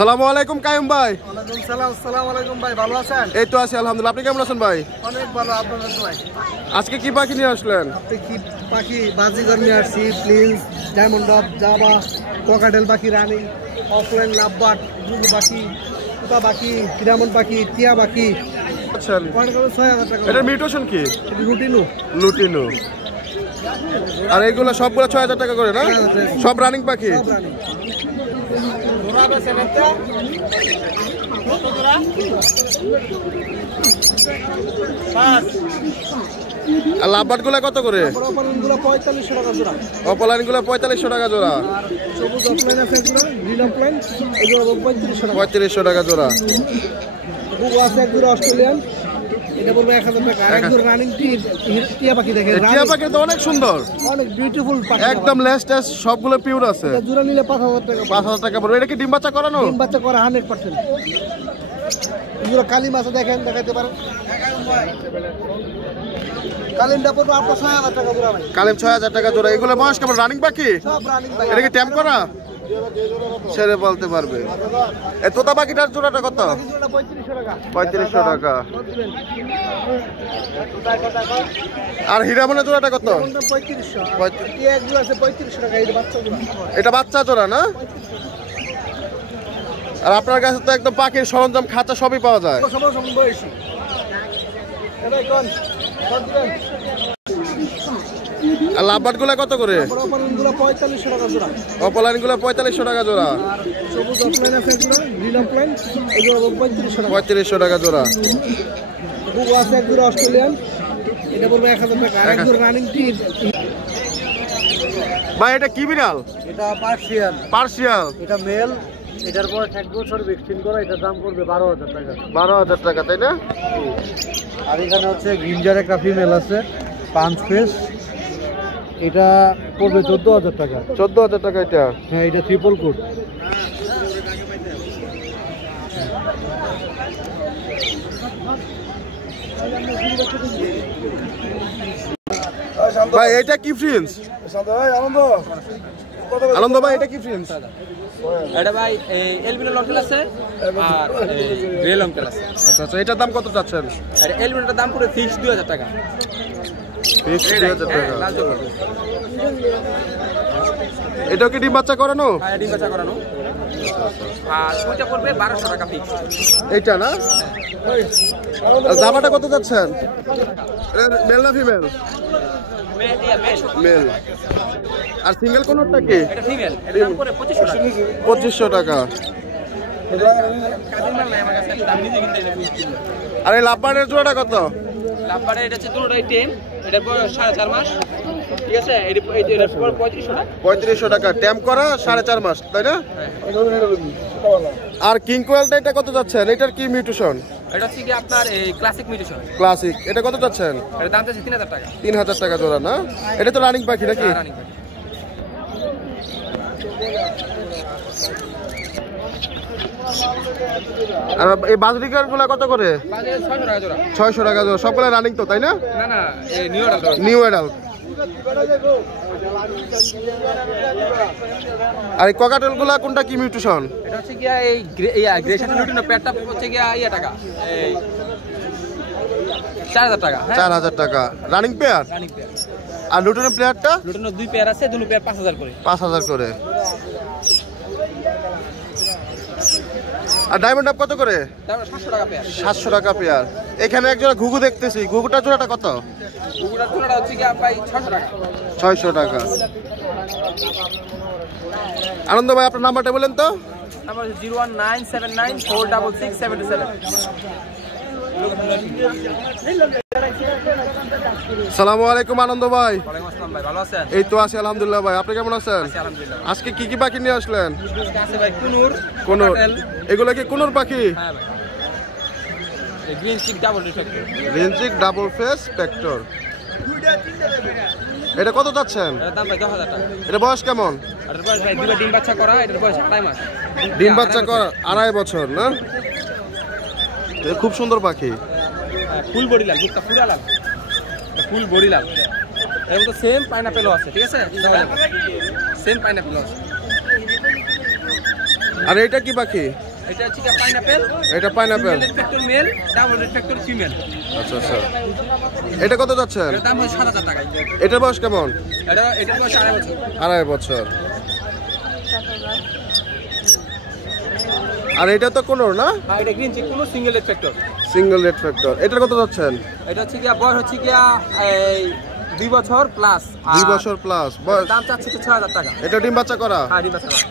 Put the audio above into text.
আসসালামু আলাইকুম কায়ুম ভাই। ওয়ালাইকুম সালাম। আসসালামু আলাইকুম ভাই, ভালো আছেন? এই তো আছি আলহামদুলিল্লাহ। আপনি কেমন আছেন ভাই? অনেক ভালো, আপনাদের ভাই। আজকে কি পাখি নিয়ে আসলেন? আপনি কি পাখি? বাজিগর নিয়ে আসছি, প্লিজ, ডায়মন্ড ডব, জাবা, ককাটেল পাখি, রানিং, অফলাইন, লাভবার্ড, ব্লু পাখি, কুতা পাখি, কিরামন পাখি, টিয়া পাখি। আচ্ছা, 6000 টাকা। এটার মিউটেশন কি? রুটিনু। লুটিনো। আর এইগুলো সবগুলো 6000 টাকা করে না? সব রানিং পাখি। সব রানিং। আর লাভবার্ড গুলা কত করে? অফলাইনগুলো 4500 টাকা জোড়া। অফলাইন গুলা 4500 টাকা জোড়া। আর সবুজ অফলাইন আছে, এগুলো গ্রিন অফলাইন, এগুলো 3500 টাকা। 3500 টাকা জোড়া। গুগু আছে এক জোড়া অস্ট্রেলিয়ান, এটা বলবো 1000 টাকা। আর এক জোড়া রানিং টিয়া পাখি দেখেন, টিয়া পাখি তো অনেক সুন্দর, অনেক বিউটিফুল পাখি, একদম লেস্ট সবগুলো পিওর আছে। এটা জোড়া নিলে 5000 টাকা। 5000 টাকা পড়বে। এটা কি ডিম বাচ্চা করানো? ডিম বাচ্চা করা 100%। এগুলো কালি মাছ দেখেন, দেখাইতে পারেন। কালিমটা পড়বে আপনার 6000 টাকা জোড়া ভাই। কালিম 6000 টাকা জোড়া। এগুলো বয়স কেমন? রানিং পাখি? সব রানিং ভাই। এটা কি ট্যাম্প করা? ছেড়ে বলতে পারবে। এই তোতা পাখিটার জোড়াটা কত? বাকি জোড়া 3500 টাকা। 3500 টাকা। আর হীরামনের জোড়াটা কত? 3500। টিয়া এক জোড়া আছে 3500 টাকা, এই বাচ্চা জোড়া। এটা বাচ্চা জোড়া না? আর আপনার কাছে তো একদম পাখির সরঞ্জাম, খাঁচা সবই পাওয়া যায়। সব বয়সী। এটা কোন? আর লাভবার্ড গুলা কত করে? অফলাইনগুলো 4500 টাকা জোড়া। অফলাইন গুলা 4500 টাকা জোড়া। আর সবুজ অফলাইন আছে এগুলো, গ্রিন অফলাইন, এগুলো 3500 টাকা। 3500 টাকা জোড়া। গুগু আছে এক জোড়া অস্ট্রেলিয়ান, এটা বলবো 1000 টাকা। আর এক জোড়া রানিং টির। ভাই এটা কি বিড়াল? এটা পার্সিয়ান। পার্সিয়াল। এটা মেল, এটার বয়স 1 বছর ভ্যাকসিন করা, এটার দাম পড়বে 12000 টাকা। 12000 টাকা, তাই না? আর এখানে হচ্ছে গ্রিনজার একটা ফিমেল আছে, পাঁচ ফেস, এটা পড়বে 14000 টাকা। 14000 টাকা এটা। হ্যাঁ, এটা ট্রিপল কোট। ভাই এটা কি ফ্রিন্স? আনন্দ ভাই এটা কি ফ্রিন্স? এটা ভাই এলবিনো লঙ্কেল আছে আর গ্রে লঙ্কেল আছে। আচ্ছা আচ্ছা, এটার দাম কত চাচ্ছেন? আর এলবিনোটার দাম পুরো ফিক্স 2000 টাকা। ফিক্স 2000 টাকা। লাল জগর। এটাও কি ডিম বাচ্চা করানো? হ্যাঁ, ডিম বাচ্চা করানো। আর ওইটা পড়বে 1200 টাকা ফিক্স। এইটা না? আর জামাটা কত যাচ্ছেন? মেল না ফিমেল? মেল। আর সিঙ্গেল কোনটা কি? এটা ফিমেল, এর দাম পড়ে 2500 টাকা। 2500 টাকা। কাজের মাল নাই আমার কাছে, দাম নিজে কিনতে হবে। আর এই লাভবার্ডের জোড়াটা কত? লাভবারে এটা হচ্ছে দুটোটাই 10, এটা বয়স 4.5 মাস। ঠিক আছে, এটা পড়বে 3500 টাকা। 3500 টাকা। ট্যাম্প করা 4.5 মাস, তাই না? আর কিং কোয়েলটা এটা কত যাচ্ছেন? এটার কি মিউটেশন? এটা হচ্ছে কি আপনার এই ক্লাসিক মিউটেশন। ক্লাসিক। এটা কত যাচ্ছেন? এর দাম হচ্ছে 3000 টাকা। 3000 টাকা জোড়া না? এটা তো রানিং পাখি নাকি? রানিং পাখি। আর এই বাজরিকার গুলা কত করে? বাজে 600 টাকা জোড়া। 600 টাকা জোড়া। সবগুলা রানিং তো, তাই না? না না, এই নিউ অর্ডার। New adult. আর এই ককাটেল গুলা কোনটা কি মিউটেশন? এটা হচ্ছে গিয়া এই গ্রেশন লুটিনো পেটটা হচ্ছে গিয়া টাকা, এই 4000 টাকা। হ্যাঁ, 4000 টাকা রানিং পেয়ার। Running pair. আর লুটিনো প্লেয়ারটা লুটিনো 2 পেয়ার আছে, দুটো পেয়ার 5000 করে। 5000 করে। আর ডায়মন্ড আপ কত করে? তারপর 700 টাকা পেয়ার। 700 টাকা পেয়ার। এখানে এক জোড়া ঘুঘু দেখতেছি, ঘুঘুটার জোড়াটা কত? কুকুরার জোড়াটা হচ্ছে গিয়া ভাই 600 টাকা। 600 টাকা। আনন্দ ভাই আপনার নাম্বারটা বলেন তো। নাম্বার 01979466727। সালামু আলাইকুম আনন্দ ভাই। ওয়ালাইকুম আসসালাম ভাই, ভালো আছেন? এই তো আছি আলহামদুলিল্লাহ ভাই। আপনি কেমন আছেন? আছি আলহামদুলিল্লাহ। আজকে কি কি পাখি নিয়ে আসলেন? আছে ভাই কুনুর, কোনোর। ককাটেল। এগুলো কি কোনোর পাখি? হ্যাঁ ভাই, এই গ্রিন চিক ডাবল রিফ্লেক্টর। রেঞ্জিক ডাবল ফেস স্পেক্টর। এটা কত যাচ্ছেন? এর দাম ভাই 10000 টাকা। এটা বয়স কেমন? আর এর বয়স ভাই দুটো ডিম বাচ্চা করা, এটার বয়স 2.5 মাস। ডিম বাচ্চা করা 2.5 বছর না? এটা খুব সুন্দর পাখি। ফুল বডি লাল, বুকটা পুরা লাল, ফুল বডি লাল। এর মতো সেম পাইনাপেলও আছে, ঠিক আছে? সেম পাইনাপেলও আছে। আর এটা কি পাখি? এটা হচ্ছে কি পাইনাপেল। এটা pineapple red factor male, double red factor female. আচ্ছা আচ্ছা, এটা কত যাচ্ছেন? এর দাম হচ্ছে 7000 টাকা। এটার বয়স কেমন? এটার বয়স 2.5 বছর। 2.5 বছর। আর এটা তো কোনোর না? হ্যাঁ, এটা গ্রিন চিক কোনো single red factor. Single red factor. এটার কত যাচ্ছেন? এটা হচ্ছে কি বয়স হচ্ছে কি এই 2 বছর প্লাস। 2 বছর প্লাস বয়স। দাম চাচ্ছে তো 6000 টাকা। এটা ডিম বাচ্চা করা? হ্যাঁ, ডিম বাচ্চা করা।